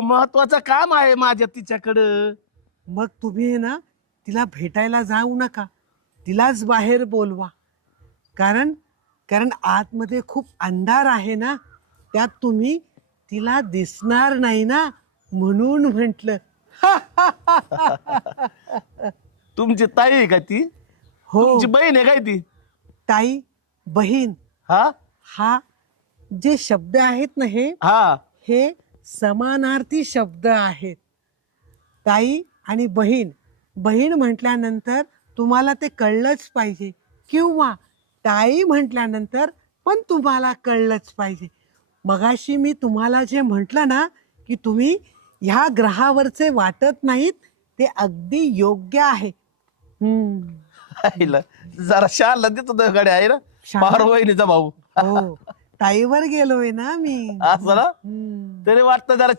महत्वाचं काम आहे माझ्या तिच्याकडं. मग तुम्ही आहे ना तिला भेटायला जाऊ नका, तिलाच बाहेर बोलवा. कारण कारण आतमध्ये खूप अंधार आहे ना, त्यात तुम्ही तिला दिसणार नाही ना, म्हणून म्हटलं. तुमची ताई आहे का ती? हो, तुमची बहीण आहे काय ती? ताई बहीण हा हा जे शब्द आहेत ना हा हे समानार्थी शब्द आहेत. ताई आणि बहीण, बहीण म्हटल्यानंतर तुम्हाला ते कळलंच पाहिजे, किंवा ताई म्हटल्यानंतर पण तुम्हाला कळलंच पाहिजे. मगाशी मी तुम्हाला जे म्हटलं ना की तुम्ही ह्या ग्रहावरचे वाटत नाहीत, ते अगदी योग्य आहे. आईला जरा शाला देतो तो गाडी आहे ना, शाला? पार वहिनीचा भाऊ. हो, ताईवर गेलोय ना मी. असं ना हम्म. तरी वाटतं जरा